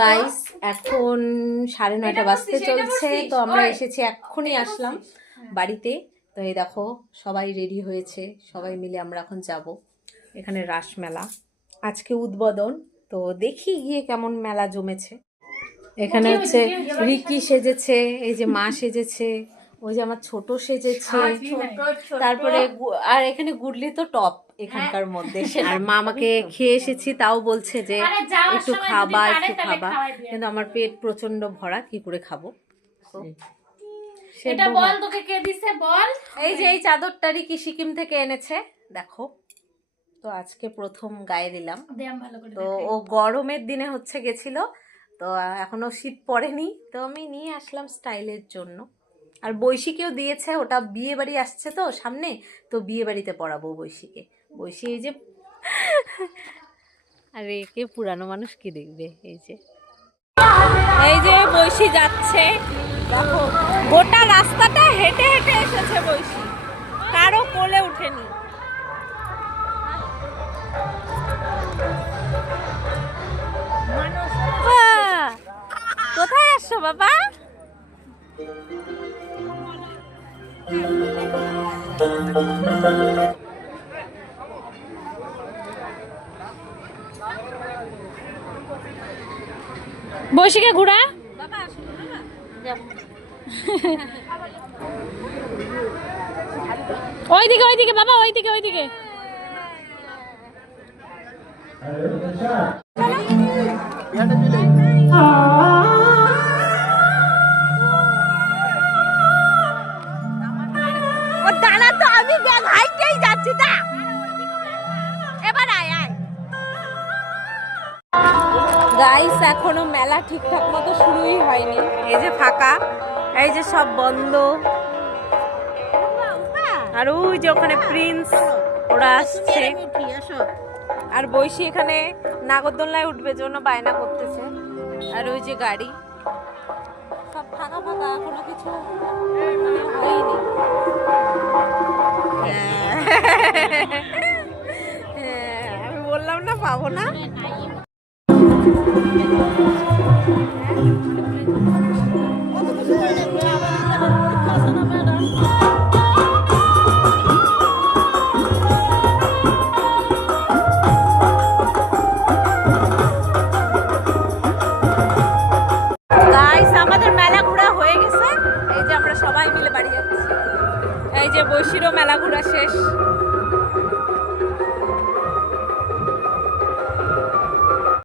Guys এখন 9:30 বাজতে চলছে। তো আমরা এসেছি, এক্ষুনি আসলাম বাড়িতে। তো এই দেখো সবাই রেডি হয়েছে, সবাই মিলে আমরা এখন যাব। এখানে রাস মেলা আজকে উদ্বোধন, তো দেখি গিয়ে কেমন মেলা জমেছে। এখানে হচ্ছে রিকি সেজেছে, এই যে মা সেজেছে, ওই যে আমার ছোট সেজেছে, তারপরে আর এখানে গুডলি তো টপ এখানকার মধ্যে। আর মা আমাকে খেয়ে এসেছি, তাও বলছে যে একটু খাবা একটু খাবা, কিন্তু আমার পেট প্রচন্ড ভরা, কি করে খাবো। সেটা বল, তোকে কে দিছে বল। এই যে এই চাদরটা রিকি সিকিম থেকে এনেছে, দেখো। তো আজকে প্রথম গায়ে দিলাম। তো ও গরমের দিনে হচ্ছে গেছিল, তো এখনো শীত পড়েনি, তো আমি নিয়ে আসলাম স্টাইলের জন্য। আর বৈশিকেও দিয়েছে, ওটা বিয়ে বাড়ি আসছে তো সামনে, তো বিয়ে বাড়িতে পরাবো বৈশিকে। বৈশি এই যে, আরে কে পুরানো মানুষ কি দেখবে। এই যে বৈশি যাচ্ছে, দেখো গোটা রাস্তাটা হেঁটে হেঁটে এসেছে বৈশি, কারো কোলে উঠেনি। কোথায় আসছো বাবা? বৈশিকে ঘুরা ওইদিকে ওইদিকে বাবা, ওইদিকে ওইদিকে। দাঁড়া তো, আমি ব্যাগ হাইটেই যাচ্ছি তা। এবার আয় আয়। গাইস এখনো মেলা ঠিকঠাক মতো শুরুই হয়নি, এই যে ফাঁকা, এই যে সব বন্ধ। আর ওই যে ওখানে প্রিন্স ওরা আসছে, আর বৈশি এখানে নাগরদোলনায় উঠবে জন্য বায়না করতেছে। আর ওই যে গাড়ি সব ফাঁকা ফাঁকা, এখনো কিছু হয়নি। আমি বললাম না পাবো না। আমাদের মেলা ঘোরা হয়ে গেছে, এই যে আমরা সবাই মিলে বাড়ি যাচ্ছি। এই যে বৈশিরও মেলা ঘোরা শেষ।